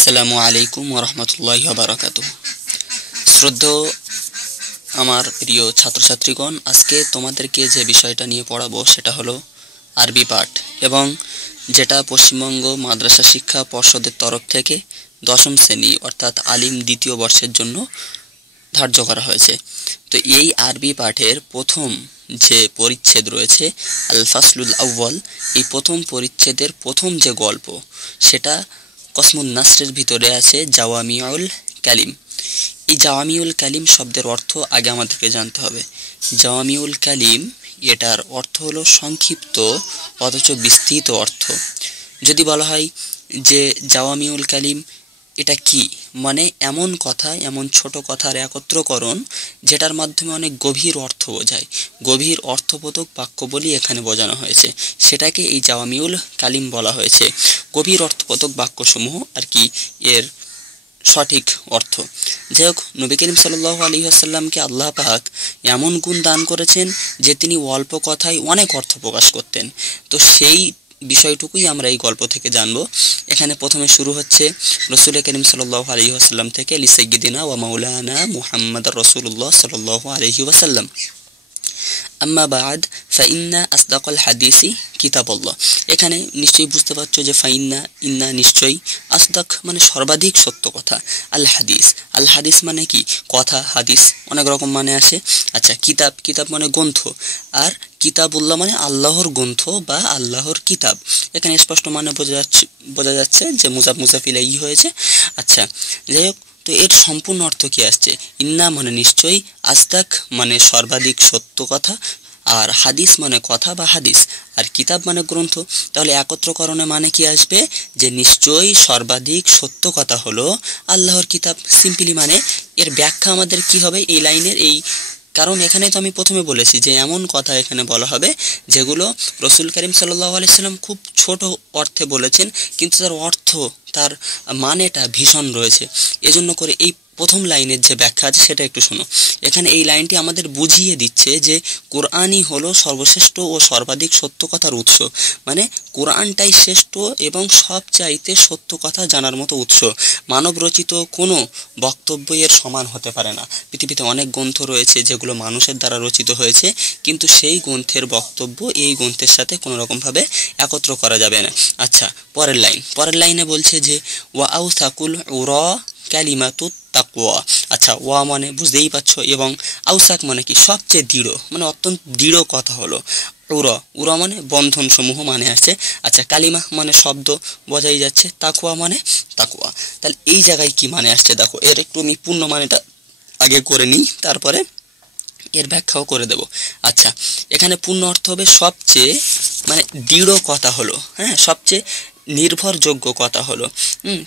আসসালামু আলাইকুম ওয়া রাহমাতুল্লাহি ওয়া বারাকাতুহু। শ্রদ্ধেয় আমার প্রিয় ছাত্রছাত্রীগণ, আজকে তোমাদেরকে যে বিষয়টা নিয়ে পড়াবো সেটা হলো আরবি পাঠ, এবং যেটা পশ্চিমবঙ্গ মাদ্রাসা শিক্ষা পর্ষদের তরফ থেকে দশম শ্রেণী অর্থাৎ আলিম দ্বিতীয় বর্ষের জন্য ধার্য করা হয়েছে। তো এই আরবি পাঠের প্রথম যে পরিচ্ছেদ রয়েছে আল ফাসলুল আউয়াল, এই প্রথম পরিচ্ছেদের প্রথম যে গল্প সেটা কসমুন নাসরের ভিতরে আছে জাওয়ামিউল কালিম। এই জাওয়ামিউল কালিম শব্দের অর্থ আগে আমাদেরকে জানতে হবে। জাওয়ামিউল কালিম এটার অর্থ হলো সংক্ষিপ্ত অথচ বিস্তৃত অর্থ। যদি বলা হয় যে জাওয়ামিউল কালিম এটা কি, মানে এমন কথা, এমন ছোট কথার একত্রকরণ যেটার মাধ্যমে অনেক গভীর অর্থ বোঝায়, গভীর অর্থবোধক বাক্য বলি এখানে বোঝানো হয়েছে, সেটাকে এই জাওয়ামিউল কালিম বলা হয়েছে। গভীর অর্থবোধক বাক্যসমূহ আর কি এর সঠিক অর্থ। যাই হোক, নবী করিম সাল্লাল্লাহু আলাইহি ওয়াসাল্লামকে আল্লাহ পাক এমন গুণ দান করেছেন যে তিনি অল্প কথায় অনেক অর্থ প্রকাশ করতেন। তো সেই বিষয়টুকুই আমরা এই গল্প থেকে জানব। এখানে প্রথমে শুরু হচ্ছে রাসূল করিম সাল্লাল্লাহু আলাইহি ওয়াসাল্লাম থেকে, লিসাইয়্যিদিনা ওয়া মাওলানা মুহাম্মাদুর রাসূলুল্লাহ সাল্লাল্লাহু আলাইহি ওয়াসাল্লাম। আম্মা বাদ ফাইন্না আসদাকাল হাদিসি কিতাবুল্লাহ। এখানে নিশ্চয়ই বুঝতে পারছো যে ফাইন্না, ইন্না নিশ্চয়ই, আসদাক মানে সর্বাধিক সত্য কথা, আল হাদিস, আল হাদিস মানে কি কথা, হাদিস অনেক রকম মানে আসে। আচ্ছা, কিতাব, কিতাব মানে গ্রন্থ, আর কিতাবুল্লাহ মানে আল্লাহর গ্রন্থ বা আল্লাহর কিতাব। এখানে স্পষ্ট মানে বোঝা যাচ্ছে যে মুজাফ মুজাফ ইলাইহি হয়েছে। আচ্ছা, যাই হোক, তো এর সম্পূর্ণ অর্থ কি আসছে? ইন্না মানে নিশ্চয়ই, আসদাক মানে সর্বাধিক সত্য কথা, আর হাদিস মানে কথা বা হাদিস, আর কিতাব মানে গ্রন্থ। তাহলে একত্রকরণে মানে কি আসবে? যে নিশ্চয়ই সর্বাধিক সত্য কথা হলো আল্লাহর কিতাব। সিম্পলি মানে এর ব্যাখ্যা আমাদের কি হবে এই লাইনের? এই কারণ এখানে তো আমি প্রথমে বলেছি যে এমন কথা এখানে বলা হবে যেগুলো রাসূল করিম সাল্লাল্লাহু আলাইহি সাল্লাম খুব ছোট অর্থে বলেছেন, কিন্তু তার অর্থ, তার মানেটা ভীষণ রয়েছে। এজন্য করে এই প্রথম লাইনের যে ব্যাখ্যা আছে সেটা একটু শোনো। এখানে এই লাইনটি আমাদের বুঝিয়ে দিচ্ছে যে কোরআনই হলো সর্বশ্রেষ্ঠ ও সর্বাধিক সত্য কথার উৎস। মানে কোরআনটাই শ্রেষ্ঠ এবং সবচাইতে সত্য কথা জানার মতো উৎস। মানব রচিত কোনো বক্তব্য এর সমান হতে পারে না। পৃথিবীতে অনেক গ্রন্থ রয়েছে যেগুলো মানুষের দ্বারা রচিত হয়েছে, কিন্তু সেই গ্রন্থের বক্তব্য এই গ্রন্থের সাথে কোনো রকমভাবে একত্র করা যাবে না। আচ্ছা, পরের লাইনে বলছে যে ওয়া আউসাকুল উরা কালিমাতুত তাকওয়া। আচ্ছা, ওয়া মানে বুঝতেই পারছো, এবং আউসাক মানে কি সবচেয়ে দৃঢ়, মানে অত্যন্ত দৃঢ় কথা হলো। উরা মানে বন্ধন সমূহ মানে আছে। আচ্ছা, কালিমা মানে শব্দ, বোঝাই যাচ্ছে। তাকওয়া মানে তাকওয়া। তাহলে এই জায়গায় কি মানে আসছে দেখো, এর একটু আমি পূর্ণ মানেটা আগে করে নিই, তারপরে এর ব্যাখ্যাও করে দেব। আচ্ছা, এখানে পূর্ণ অর্থ হবে সবচেয়ে মানে দৃঢ় কথা হলো, হ্যাঁ, সবচেয়ে নির্ভরযোগ্য কথা হলো।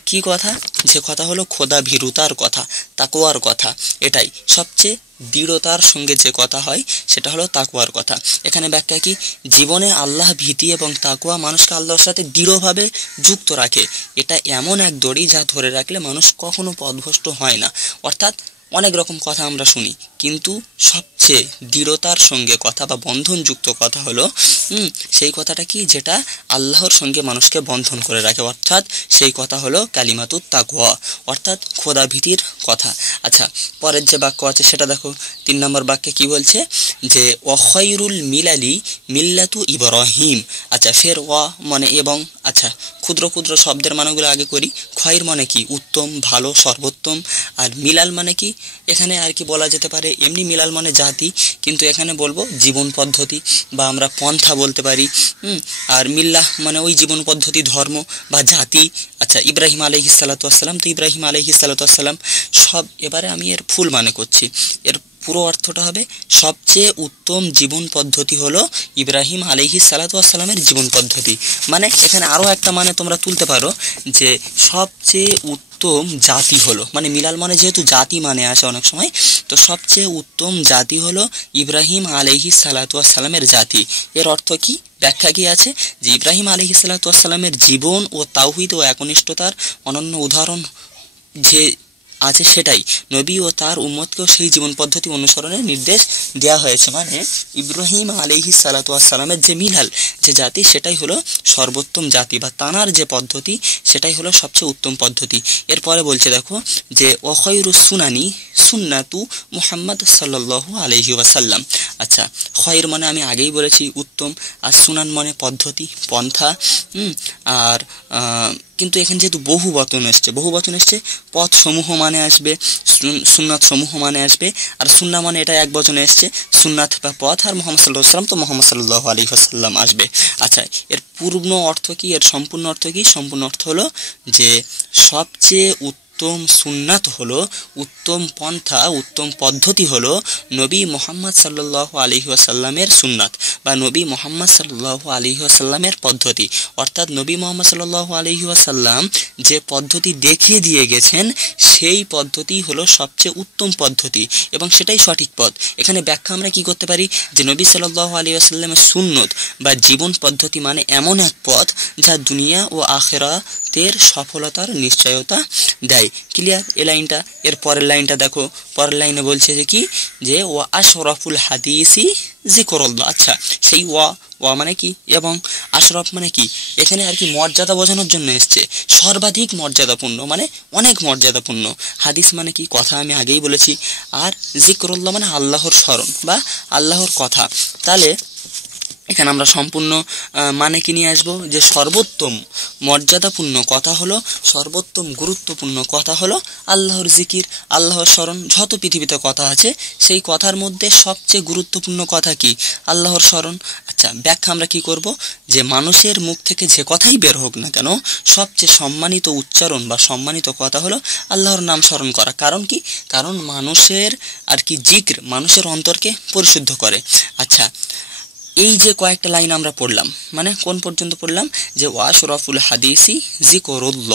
কি কথা? যে কথা হলো খোদা ভীরুতার কথা, তাকওয়ার কথা। এটাই সবচেয়ে দৃঢ়তার সঙ্গে যে কথা হয় সেটা হলো তাকওয়ার কথা। এখানে ব্যাখ্যা কি? জীবনে আল্লাহ ভীতি এবং তাকওয়া মানুষকে আল্লাহর সাথে দৃঢ়ভাবে যুক্ত রাখে। এটা এমন এক দড়ি যা ধরে রাখলে মানুষ কখনো পথভ্রষ্ট হয় না। অর্থাৎ অনেক রকম কথা আমরা শুনি, কিন্তু সবচেয়ে দৃঢ়তার সঙ্গে কথা বা বন্ধনযুক্ত কথা হলো সেই কথাটা কি? যেটা আল্লাহর সঙ্গে মানুষকে বন্ধন করে রাখে। অর্থাৎ সেই কথা হলো কালিমাতুত তাকওয়া, অর্থাৎ খোদা ভীতির কথা। আচ্ছা, পরের যে বাক্য আছে সেটা দেখো। 3 নম্বর বাক্যে কি বলছে? যে ওয়াখাইরুল মিলালি মিল্লাতু ইব্রাহিম। আচ্ছা, ফের ওয়া মানে এবং। আচ্ছা, ক্ষুদ্র ক্ষুদ্র শব্দের মানগুলো আগে করি। খয়র মানে কি? উত্তম, ভালো, সর্বোত্তম। আর মিলাল মানে কি? এখানে আর কি বলা যেতে পারে, এমনি মিলাল মানে জাতি, কিন্তু এখানে বলবো জীবন পদ্ধতি বা আমরা পন্থা বলতে পারি। আর মিল্লাহ মানে ওই জীবন পদ্ধতি, ধর্ম বা জাতি। আচ্ছা, ইব্রাহিম আলাইহিস সালাতু ওয়াস সালাম, তো ইব্রাহিম আলাইহিস সালাতু ওয়াস সালাম সব। এবারে আমি এর ফুল মানে করছি। এর পুরো অর্থটা হবে সবচেয়ে উত্তম জীবন পদ্ধতি হলো ইব্রাহিম আলাইহিস সালাতু ওয়াস সালামের জীবন পদ্ধতি। মানে এখানে আরো একটা মানে তোমরা তুলতে পারো যে সবচেয়ে উত্তম জাতি হলো, মানে মিলাল মানে যেহেতু জাতি মানে আসে অনেক সময়, তো সবচেয়ে উত্তম জাতি হলো ইব্রাহিম আলাইহিস সালাতু ওয়াস সালামের জাতি। এর অর্থ কি? ব্যাখ্যা কি আছে? যে ইব্রাহিম আলাইহিস সালাতু ওয়াস সালামের জীবন ও তাওহীদ ও একনিষ্ঠতার অনন্য উদাহরণ যে আছে সেটাই, নবী ও তার উম্মতকেও সেই জীবন পদ্ধতি অনুসরণের নির্দেশ দেওয়া হয়েছে। মানে ইব্রাহিম আলাইহিস সালাতু ওয়াস সালামের যে মিলাল, যে জাতি, সেটাই হলো সর্বোত্তম জাতি, বা তানার যে পদ্ধতি সেটাই হলো সবচেয়ে উত্তম পদ্ধতি। এরপরে বলছে দেখো যে ওয়াখায়রুস সুনানি সুন্নাতু মুহাম্মদ সাল্লাল্লাহু আলাইহি ওয়াসাল্লাম। আচ্ছা, খয়র মানে আমি আগেই বলেছি উত্তম, আর সুনান মানে পদ্ধতি, পন্থা। আর কিন্তু এখানে যেহেতু বহু বচন এসছে, পথ সমূহ মানে আসবে, সুন্নাত সমূহ মানে আসবে, আর সুন্না মানে এটা এক বচনে এসছে, সুন্নাত বা পথ, আর মুহাম্মদ সাল্লাল্লাহু আলাইহি ওয়াসাল্লাম তো মুহাম্মদ সাল্লাল্লাহু আলাইহি ওয়াসাল্লাম আসবে। আচ্ছা, এর পূর্ণ অর্থ কি, এর সম্পূর্ণ অর্থ কি? সম্পূর্ণ অর্থ হলো যে সবচেয়ে উত্তম সুন্নাত হলো, উত্তম পন্থা, উত্তম পদ্ধতি হলো নবী মুহাম্মদ সাল্লাল্লাহু আলাইহি ওয়াসাল্লামের সুন্নাত, বা নবী মুহাম্মদ সাল্লাল্লাহু আলাইহি ওয়াসাল্লামের পদ্ধতি। অর্থাৎ নবী মুহাম্মদ সাল্লাল্লাহু আলাইহি ওয়াসাল্লাম যে পদ্ধতি দেখিয়ে দিয়ে গেছেন সেই পদ্ধতি হলো সবচেয়ে উত্তম পদ্ধতি, এবং সেটাই সঠিক পথ। এখানে ব্যাখ্যা আমরা কি করতে পারি যে নবী সাল্লাল্লাহু আলাইহি ওয়াসাল্লামের সুন্নত বা জীবন পদ্ধতি মানে এমন এক পথ যা দুনিয়া ও আখিরাতের সফলতার নিশ্চয়তা দেয়। ক্লিয়ার এই লাইনটা? এর পরের লাইনটা দেখো, পরের লাইনে বলছে যে কি, যে ওয়া আশরাফুল হাদিসি যিকরুল্লাহ। আচ্ছা, সেই ওয়া মানে কি এবং আশরাফ মানে কি? এখানে আর কি মর্যাদা বোঝানোর জন্য এসছে, সর্বাধিক মর্যাদাপূর্ণ মানে অনেক মর্যাদাপূর্ণ। হাদিস মানে কি? কথা, আমি আগেই বলেছি। আর যিকরুল্লাহ মানে আল্লাহর স্মরণ বা আল্লাহর কথা। তাহলে এখানে আমরা সম্পূর্ণ মানে কি নিয়ে আসবো, যে সর্বোত্তম মর্যাদাপূর্ণ কথা হলো, সর্বোত্তম গুরুত্বপূর্ণ কথা হলো আল্লাহর জিকির, আল্লাহর স্মরণ। যত পৃথিবীতে কথা আছে সেই কথার মধ্যে সবচেয়ে গুরুত্বপূর্ণ কথা কি? আল্লাহর স্মরণ। আচ্ছা, ব্যাখ্যা আমরা কি করব, যে মানুষের মুখ থেকে যে কথাই বের হোক না কেন, সবচেয়ে সম্মানিত উচ্চারণ বা সম্মানিত কথা হলো আল্লাহর নাম স্মরণ করা। কারণ কি? কারণ মানুষের আর কি জিক্র মানুষের অন্তরকে পরিশুদ্ধ করে। আচ্ছা, এই যে কয়েকটা লাইন আমরা পড়লাম, মানে কোন পর্যন্ত পড়লাম, যে ওয়া আশরাফুল হাদিসি যিকরুল্লাহ।